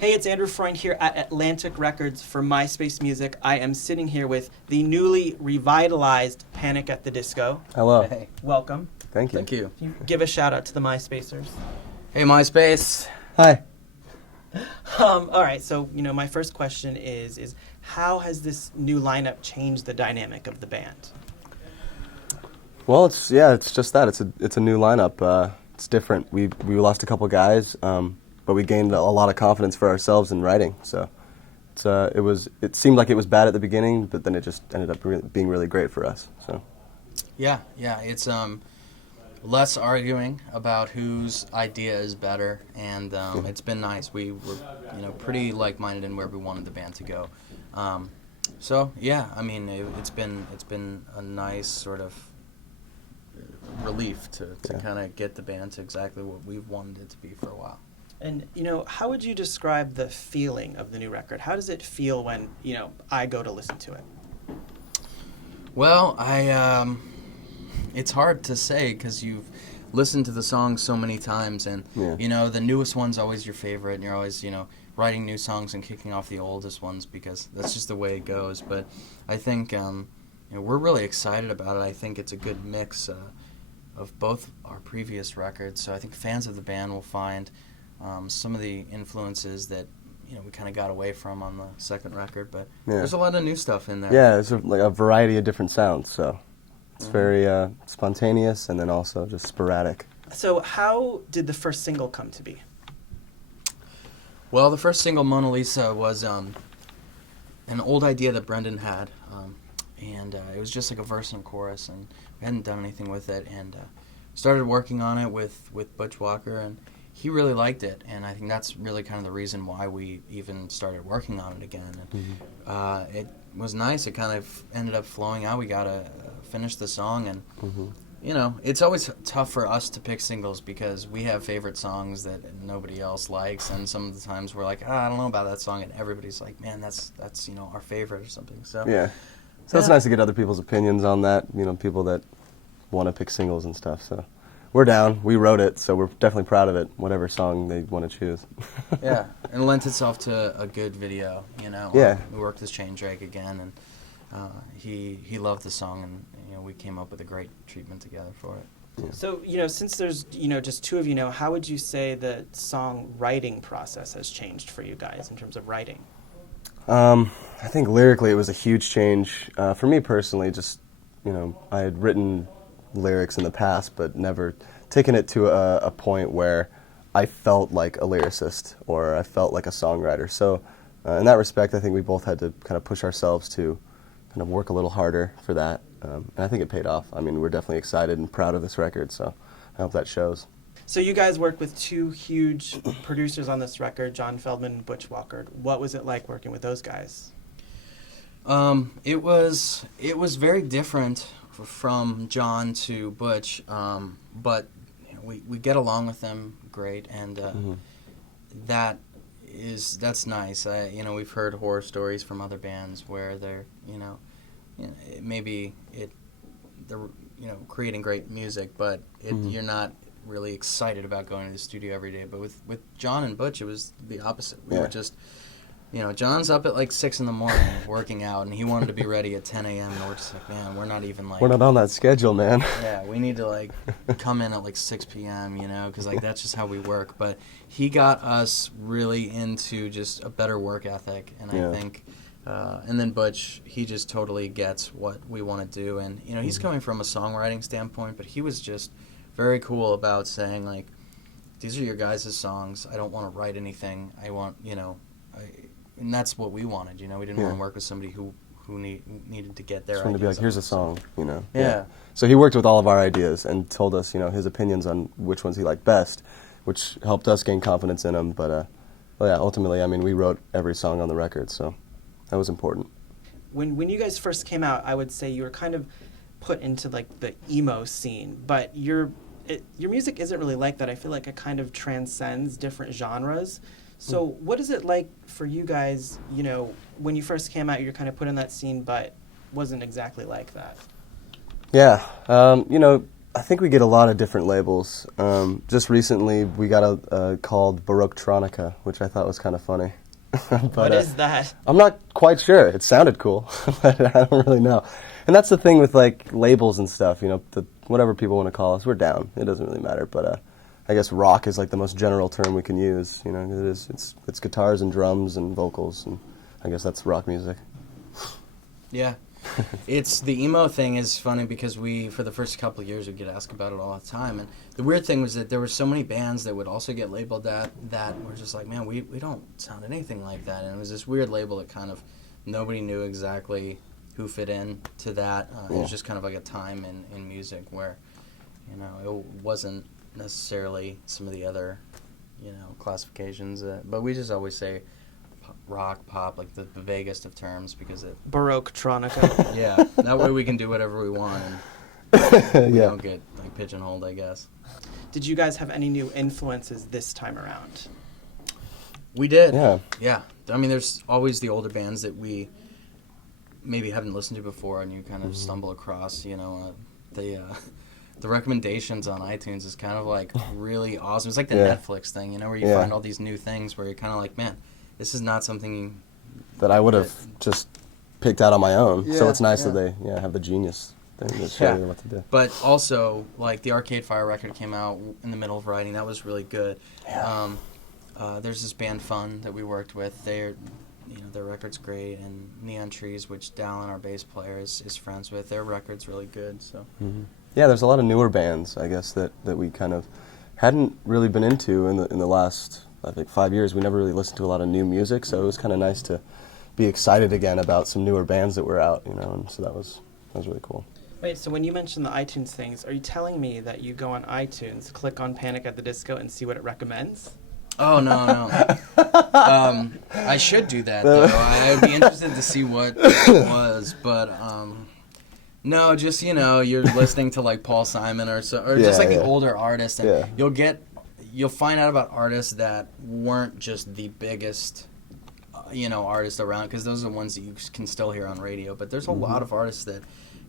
Hey, it's Andrew Freund here at Atlantic Records for MySpace Music. I am sitting here with the newly revitalized Panic at the Disco. Hello. Hey. Welcome. Thank you. Thank you. Can you give a shout out to the MySpacers? Hey, MySpace. Hi. All right, so my first question is how has this new lineup changed the dynamic of the band? Well, it's just that it's a new lineup. It's different. We lost a couple guys, but we gained a lot of confidence for ourselves in writing. So it seemed like it was bad at the beginning, but then it just ended up being really great for us. So Yeah, it's less arguing about whose idea is better, and it's been nice. We were pretty like-minded in where we wanted the band to go. So yeah, I mean it's been a nice sort of relief to kind of get the band to exactly what we've wanted it to be for a while. And how would you describe the feeling of the new record? How does it feel when I go to listen to it? Well, it's hard to say because you've listened to the songs so many times, and the newest one's always your favorite, and you're always writing new songs and kicking off the oldest ones because that's just the way it goes. But I think we're really excited about it. I think it's a good mix of both our previous records. So I think fans of the band will find some of the influences that we kind of got away from on the second record, but there's a lot of new stuff in there. yeah, it's like a variety of different sounds. So it's very spontaneous and then also just sporadic. So how did the first single come to be? Well, the first single, Mona Lisa, was an old idea that Brendan had, and it was just like a verse and a chorus, and we hadn't done anything with it, and started working on it with Butch Walker, and he really liked it, and I think that's really kind of the reason why we even started working on it again. And, it was nice. It kind of ended up flowing out. We got to finish the song, and it's always tough for us to pick singles because we have favorite songs that nobody else likes, and some of the times we're like, I don't know about that song, and everybody's like, man, that's our favorite or something. So so it's nice to get other people's opinions on that. People that want to pick singles and stuff. So we're down. We wrote it, so we're definitely proud of it. Whatever song they want to choose. Yeah, and it lent itself to a good video. Yeah. We worked with Shane Drake again, and he loved the song, and we came up with a great treatment together for it. Yeah. So since there's just two of you now, how would you say the songwriting process has changed for you guys in terms of writing? I think lyrically it was a huge change. For me personally, just, I had written lyrics in the past, but never taken it to a point where I felt like a lyricist or I felt like a songwriter. So in that respect, I think we both had to kind of push ourselves to kind of work a little harder for that. And I think it paid off. I mean, we're definitely excited and proud of this record, so I hope that shows. So you guys worked with two huge producers on this record, John Feldman and Butch Walker. What was it like working with those guys? It was very different from John to Butch, but we get along with them great, and that's nice. We've heard horror stories from other bands where they're they're creating great music, but you're not really excited about going to the studio every day. But with John and Butch, it was the opposite. We were just, John's up at like 6 a.m. working out, and he wanted to be ready at 10 a.m. and we're just like, man, we're not even like... We're not on that schedule, man. Yeah, we need to like come in at like 6 p.m., because like that's just how we work. But he got us really into just a better work ethic, and I think... and then Butch, he just totally gets what we want to do, and he's coming from a songwriting standpoint, but he was just very cool about saying like, these are your guys' songs. I don't want to write anything. I want and that's what we wanted. We didn't want to work with somebody who needed to get their Just wanted to be like, here's a song. Yeah. So he worked with all of our ideas and told us his opinions on which ones he liked best, which helped us gain confidence in him. But ultimately, I mean, we wrote every song on the record, so that was important. When you guys first came out, I would say you were kind of put into like the emo scene, but your music isn't really like that. I feel like it kind of transcends different genres. So what is it like for you guys, when you first came out, you're kind of put in that scene, but wasn't exactly like that? Yeah, I think we get a lot of different labels. Just recently, we got a called Baroquetronica, which I thought was kind of funny. But, what is that? I'm not quite sure. It sounded cool, but I don't really know. And that's the thing with like labels and stuff. You know, whatever people want to call us, we're down. It doesn't really matter. But I guess rock is like the most general term we can use. You know, it's guitars and drums and vocals, and I guess that's rock music. Yeah. It's the emo thing is funny because for the first couple of years, we get asked about it all the time. And the weird thing was that there were so many bands that would also get labeled that were just like, man, we don't sound anything like that. And it was this weird label that kind of nobody knew exactly who fit in to that. It was just kind of like a time in music where, you know, it wasn't necessarily some of the other, you know, classifications. But we just always say rock, pop, like the vaguest of terms because it... Baroquetronica. Yeah, that way we can do whatever we want and we don't get like pigeonholed, I guess. Did you guys have any new influences this time around? We did. Yeah. I mean, there's always the older bands that we maybe haven't listened to before and you kind of stumble across, you know, the recommendations on iTunes is kind of like really awesome. It's like the Netflix thing, you know, where you find all these new things where you're kind of like, man, this is not something that I would have just picked out on my own. So it's nice that they have the genius thing to show you what to do. But also, like the Arcade Fire record came out in the middle of writing. That was really good. Yeah. There's this band Fun that we worked with. Their record's great. And Neon Trees, which Dallin, our bass player, is friends with. Their record's really good. So. Mm-hmm. Yeah, there's a lot of newer bands, I guess, that we kind of hadn't really been into in the last, I think, 5 years. We never really listened to a lot of new music, so it was kind of nice to be excited again about some newer bands that were out, you know, and so that was really cool. Wait, so when you mentioned the iTunes things, are you telling me that you go on iTunes, click on Panic at the Disco, and see what it recommends? Oh, no. I should do that, though. I would be interested to see what it was, but... No, just, you know, you're listening to like Paul Simon or just like the older artists, and you'll find out about artists that weren't just the biggest, you know, artists around, because those are the ones that you can still hear on radio. But there's a lot of artists that,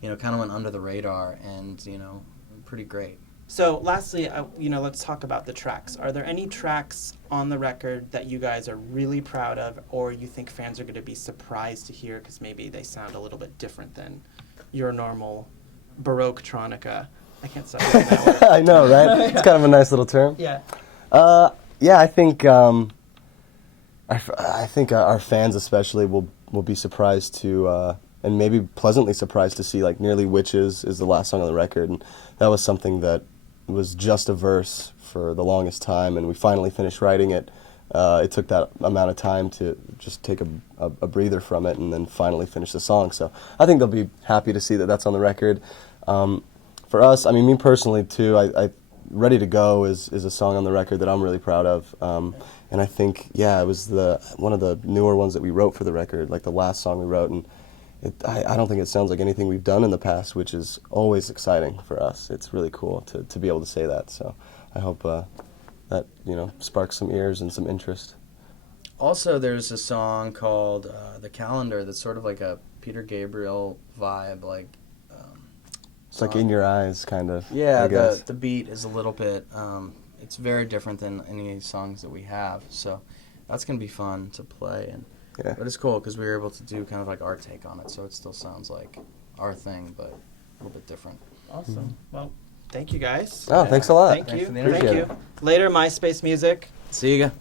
you know, kind of went under the radar and, you know, pretty great. So lastly, you know, let's talk about the tracks. Are there any tracks on the record that you guys are really proud of, or you think fans are going to be surprised to hear because maybe they sound a little bit different than your normal Baroquetronica? I can't stop saying that word. I know, right? It's kind of a nice little term. Yeah. I think I think our fans especially will be surprised to and maybe pleasantly surprised to see like Nearly Witches is the last song on the record, and that was something that was just a verse for the longest time, and we finally finished writing it. It took that amount of time to just take a breather from it and then finally finish the song. So I think they'll be happy to see that that's on the record. For us, I mean, me personally too, I Ready to Go is a song on the record that I'm really proud of. And I think, it was one of the newer ones that we wrote for the record, like the last song we wrote. And I don't think it sounds like anything we've done in the past, which is always exciting for us. It's really cool to be able to say that. So I hope that, you know, sparks some ears and some interest. Also, there's a song called The Calendar that's sort of like a Peter Gabriel vibe, like... It's like In Your Eyes, kind of. Yeah, I guess. the beat is a little bit... it's very different than any songs that we have, so that's going to be fun to play. And but it's cool because we were able to do kind of like our take on it, so it still sounds like our thing, but a little bit different. Awesome. Mm-hmm. Well, thank you guys. Oh, thanks a lot. Thank you. for the interview. Thank you. Later, MySpace Music. See you guys.